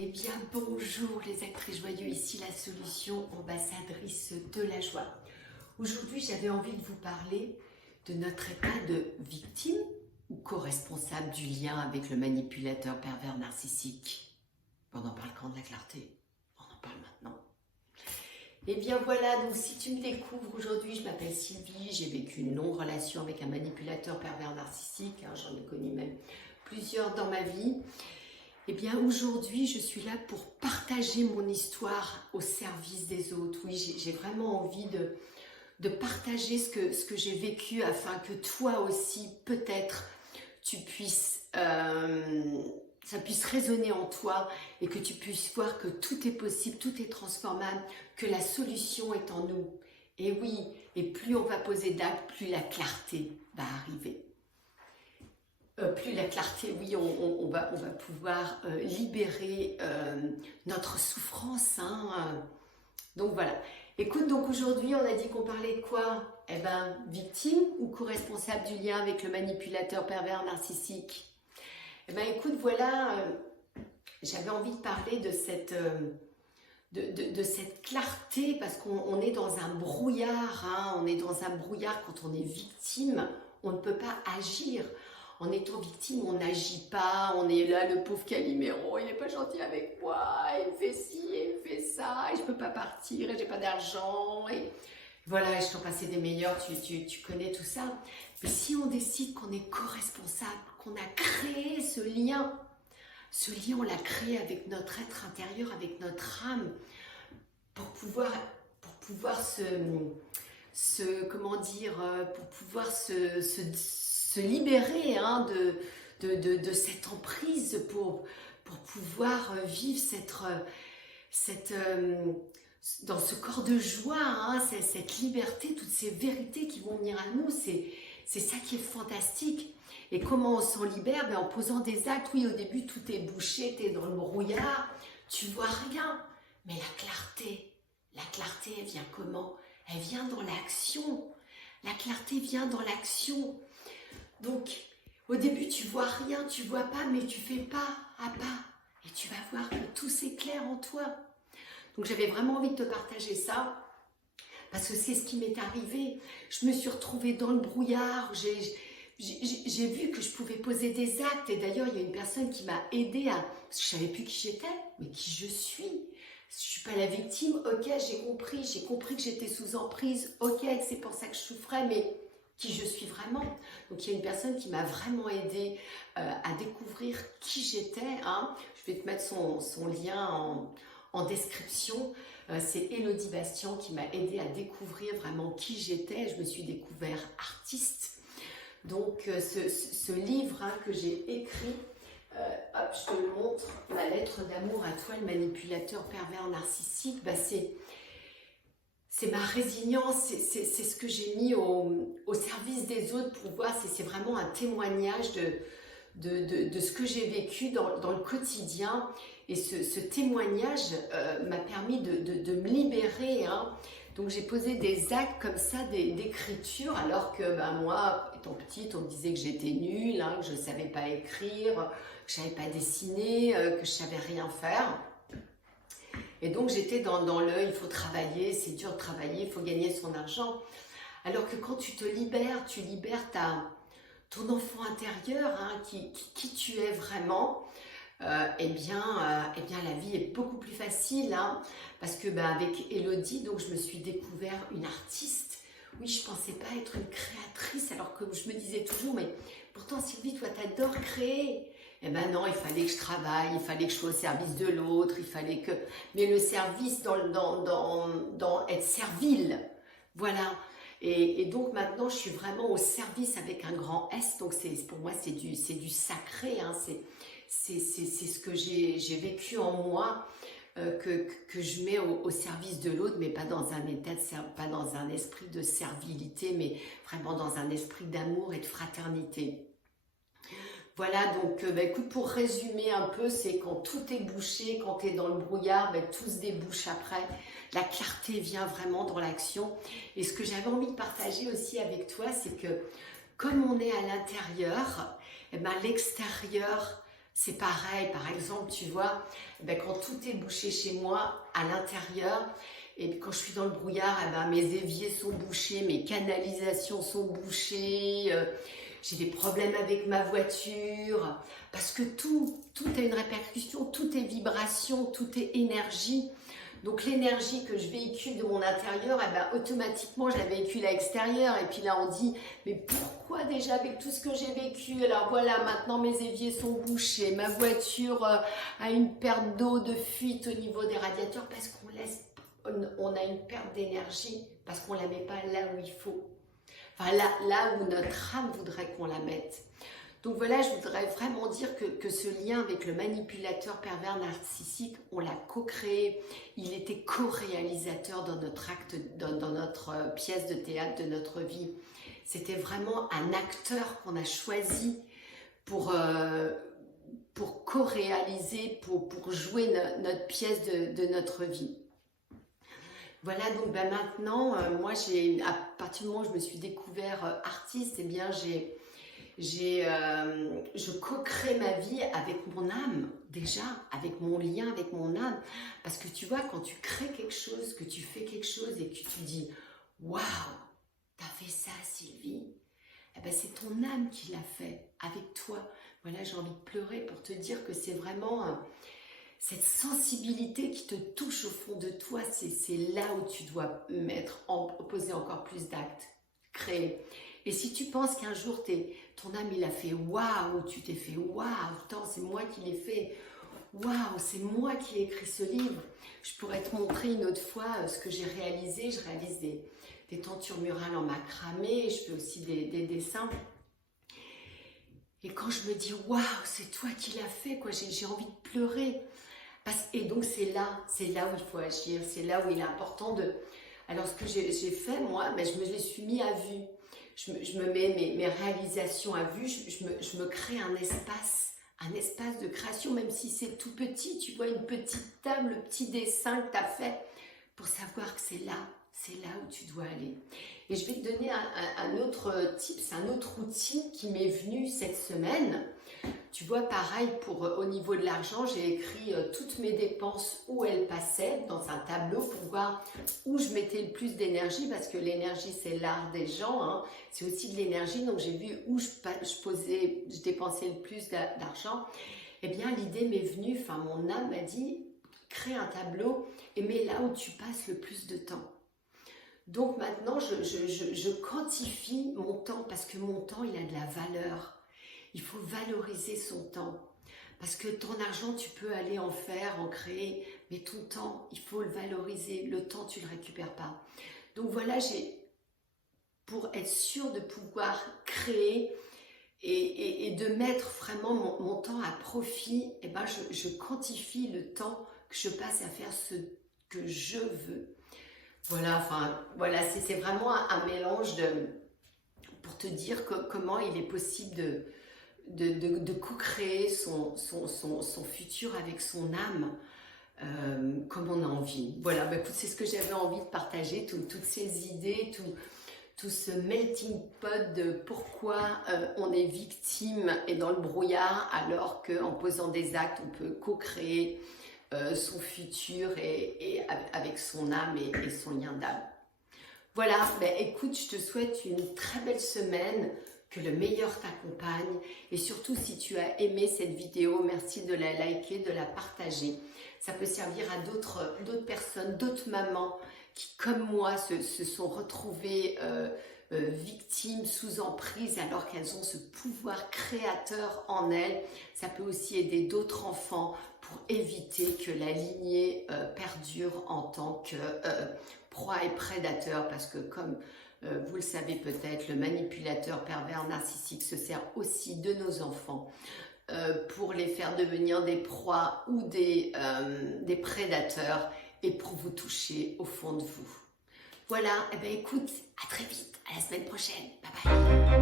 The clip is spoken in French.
Eh bien, bonjour les actrices joyeux, ici la solution ambassadrice de la joie. Aujourd'hui, j'avais envie de vous parler de notre état de victime ou co-responsable du lien avec le manipulateur pervers narcissique. On en parle quand de la clarté? On en parle maintenant. Et bien voilà, donc si tu me découvres aujourd'hui, je m'appelle Sylvie, j'ai vécu une longue relation avec un manipulateur pervers narcissique, j'en ai connu même plusieurs dans ma vie. Et bien aujourd'hui, je suis là pour partager mon histoire au service des autres. Oui, j'ai vraiment envie de partager ce que j'ai vécu afin que toi aussi, peut-être, tu puisses, ça puisse résonner en toi et que tu puisses voir que tout est possible, tout est transformable, que la solution est en nous. Et oui, et plus on va poser d'actes, plus la clarté va arriver. Plus la clarté, oui, on va pouvoir libérer notre souffrance. Donc voilà. Écoute, donc aujourd'hui, on a dit qu'on parlait de quoi? Eh bien, victime ou co-responsable du lien avec le manipulateur pervers narcissique? Eh bien, écoute, voilà, j'avais envie de parler de cette clarté, parce qu'on est dans un brouillard, on est dans un brouillard quand on est victime, on ne peut pas agir. En étant victime, on n'agit pas, on est là, le pauvre Calimero, il n'est pas gentil avec moi, il me fait ci, il me fait ça, et je ne peux pas partir, et j'ai pas d'argent, et voilà, et je t'en passais des meilleurs, tu connais tout ça. Mais si on décide qu'on est co-responsable, qu'on a créé ce lien, on l'a créé avec notre être intérieur, avec notre âme, pour pouvoir se libérer de cette emprise pour pouvoir vivre dans ce corps de joie, cette liberté, toutes ces vérités qui vont venir à nous, c'est ça qui est fantastique. Et comment on s'en libère? En posant des actes. Oui, au début tout est bouché, tu es dans le brouillard, tu vois rien, mais la clarté elle vient comment? Elle vient dans l'action. La clarté vient dans l'action. Donc, au début, tu vois rien, tu vois pas, mais tu fais pas à pas. Et tu vas voir que tout s'éclaire en toi. Donc, j'avais vraiment envie de te partager ça, parce que c'est ce qui m'est arrivé. Je me suis retrouvée dans le brouillard, j'ai vu que je pouvais poser des actes. Et d'ailleurs, il y a une personne qui m'a aidée parce que je ne savais plus qui j'étais, mais qui je suis. Je ne suis pas la victime, ok, j'ai compris que j'étais sous emprise, ok, c'est pour ça que je souffrais, mais qui je suis vraiment. Donc il y a une personne qui m'a vraiment aidée à découvrir qui j'étais. Je vais te mettre son lien en description. C'est Élodie Bastien qui m'a aidée à découvrir vraiment qui j'étais. Je me suis découvert artiste. Donc ce livre que j'ai écrit, hop, je te le montre, Ma lettre d'amour à toi, le manipulateur pervers narcissique, c'est ma résilience, c'est ce que j'ai mis au service des autres pour voir, c'est vraiment un témoignage de ce que j'ai vécu dans le quotidien. Et ce témoignage m'a permis de me libérer. Donc j'ai posé des actes comme ça d'écriture, alors que moi, étant petite, on me disait que j'étais nulle, que je ne savais pas écrire, que je ne savais pas dessiner, que je ne savais rien faire. Et donc j'étais dans le « il faut travailler, c'est dur de travailler, il faut gagner son argent ». Alors que quand tu te libères, tu libères ton enfant intérieur, qui tu es vraiment, eh bien la vie est beaucoup plus facile, parce que avec Élodie, donc je me suis découvert une artiste. Oui, je pensais pas être une créatrice, alors que je me disais toujours, mais pourtant Sylvie, toi t'adores créer. Eh ben non, il fallait que je travaille, il fallait que je sois au service de l'autre, il fallait que... Mais le service dans être servile, voilà. Et donc maintenant, je suis vraiment au service avec un grand S, donc pour moi c'est du sacré, c'est ce que j'ai vécu en moi, que je mets au service de l'autre, mais pas dans un état pas dans un esprit de servilité, mais vraiment dans un esprit d'amour et de fraternité. Voilà, donc écoute, pour résumer un peu, c'est quand tout est bouché, quand tu es dans le brouillard, tout se débouche après. La clarté vient vraiment dans l'action. Et ce que j'avais envie de partager aussi avec toi, c'est que comme on est à l'intérieur, eh ben, l'extérieur, c'est pareil. Par exemple, tu vois, eh ben, quand tout est bouché chez moi, à l'intérieur, et quand je suis dans le brouillard, eh ben, mes éviers sont bouchés, mes canalisations sont bouchées, j'ai des problèmes avec ma voiture, parce que tout a une répercussion, tout est vibration, tout est énergie. Donc l'énergie que je véhicule de mon intérieur, eh ben, automatiquement je la véhicule à l'extérieur. Et puis là on dit, mais pourquoi déjà avec tout ce que j'ai vécu? Alors voilà, maintenant mes éviers sont bouchés, ma voiture a une perte d'eau, de fuite au niveau des radiateurs, parce on a une perte d'énergie, parce qu'on ne la met pas là où il faut. Enfin là où notre âme voudrait qu'on la mette. Donc voilà, je voudrais vraiment dire que ce lien avec le manipulateur pervers narcissique, on l'a co-créé, il était co-réalisateur dans notre acte, dans notre pièce de théâtre de notre vie. C'était vraiment un acteur qu'on a choisi pour co-réaliser, pour jouer notre pièce de notre vie. Voilà, donc ben maintenant, moi, à partir du moment où je me suis découvert artiste, eh bien, je co-crée ma vie avec mon âme, déjà, avec mon lien, avec mon âme. Parce que tu vois, quand tu crées quelque chose, que tu fais quelque chose et que tu dis « Waouh, t'as fait ça, Sylvie !» Eh ben, c'est ton âme qui l'a fait, avec toi. Voilà, j'ai envie de pleurer pour te dire que c'est vraiment cette sensibilité qui te touche au fond de toi. C'est là où tu dois poser encore plus d'actes, créer. Et si tu penses qu'un jour, ton âme, il a fait waouh, tu t'es fait waouh, c'est moi qui l'ai fait, waouh, c'est moi qui ai écrit ce livre. Je pourrais te montrer une autre fois ce que j'ai réalisé. Je réalise des tentures murales en macramé, je fais aussi des dessins. Et quand je me dis waouh, c'est toi qui l'as fait, quoi, j'ai envie de pleurer. Et donc c'est là où il faut agir, c'est là où il est important de... Alors ce que j'ai fait, moi, ben, je me les suis mis à vue. Je me mets mes réalisations à vue, je me crée un espace de création, même si c'est tout petit, tu vois, une petite table, le petit dessin que tu as fait, pour savoir que c'est là où tu dois aller. Et je vais te donner un autre tips, un autre outil qui m'est venu cette semaine. Tu vois, pareil, au niveau de l'argent, j'ai écrit toutes mes dépenses, où elles passaient, dans un tableau pour voir où je mettais le plus d'énergie, parce que l'énergie, c'est l'art des gens, hein. C'est aussi de l'énergie, donc j'ai vu où je dépensais le plus d'argent. Eh bien, l'idée m'est venue, enfin, mon âme m'a dit, crée un tableau et mets là où tu passes le plus de temps. Donc maintenant, je quantifie mon temps, parce que mon temps, il a de la valeur. Il faut valoriser son temps. Parce que ton argent, tu peux aller en faire, en créer, mais ton temps, il faut le valoriser. Le temps, tu ne le récupères pas. Donc voilà, pour être sûre de pouvoir créer et de mettre vraiment mon temps à profit, eh ben je quantifie le temps que je passe à faire ce que je veux. Voilà, enfin, voilà, c'est vraiment un mélange pour te dire comment il est possible de co-créer son futur avec son âme, comme on a envie. Voilà, bah écoute, c'est ce que j'avais envie de partager, toutes ces idées, tout ce melting pot de pourquoi on est victime et dans le brouillard, alors qu'en posant des actes, on peut co-créer son futur et avec son âme et son lien d'âme. Voilà, ben écoute, je te souhaite une très belle semaine, que le meilleur t'accompagne, et surtout si tu as aimé cette vidéo, merci de la liker, de la partager. Ça peut servir à d'autres personnes, d'autres mamans qui, comme moi, se sont retrouvées victimes sous emprise alors qu'elles ont ce pouvoir créateur en elles. Ça peut aussi aider d'autres enfants pour éviter que la lignée perdure en tant que proie et prédateur, parce que comme vous le savez peut-être, le manipulateur pervers narcissique se sert aussi de nos enfants pour les faire devenir des proies ou des prédateurs, et pour vous toucher au fond de vous. Voilà, et bien écoute, à très vite, à la semaine prochaine, bye bye.